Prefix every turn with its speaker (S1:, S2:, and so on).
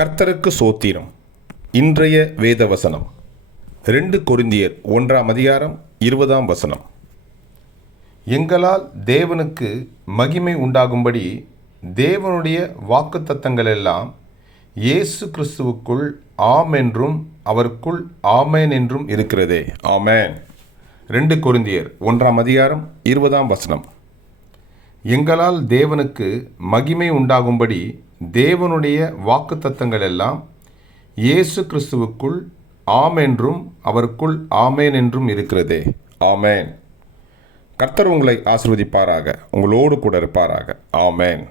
S1: கர்த்தருக்கு சோத்திரம். இன்றைய வேத வசனம் ரெண்டு கொரிந்தியர் ஒன்றாம் அதிகாரம் இருபதாம் வசனம். எங்களால் தேவனுக்கு மகிமை உண்டாகும்படி தேவனுடைய வாக்குத்தத்தங்கள் எல்லாம் இயேசு கிறிஸ்துவுக்குள் ஆம் என்றும் அவருக்குள் ஆமேன் என்றும் இருக்கிறதே. ஆமேன். ரெண்டு கொரிந்தியர் ஒன்றாம் அதிகாரம் இருபதாம் வசனம். எங்களால் தேவனுக்கு மகிமை உண்டாகும்படி தேவனுடைய வாக்குத்தத்தங்கள் எல்லாம் இயேசு கிறிஸ்துவுக்குள் ஆம் என்றும் அவருக்குள் ஆமேன் என்றும் இருக்கிறதே. ஆமேன். கர்த்தர் உங்களை ஆசிர்வதிப்பாராக. உங்களோடு கூட இருப்பாராக. ஆமேன்.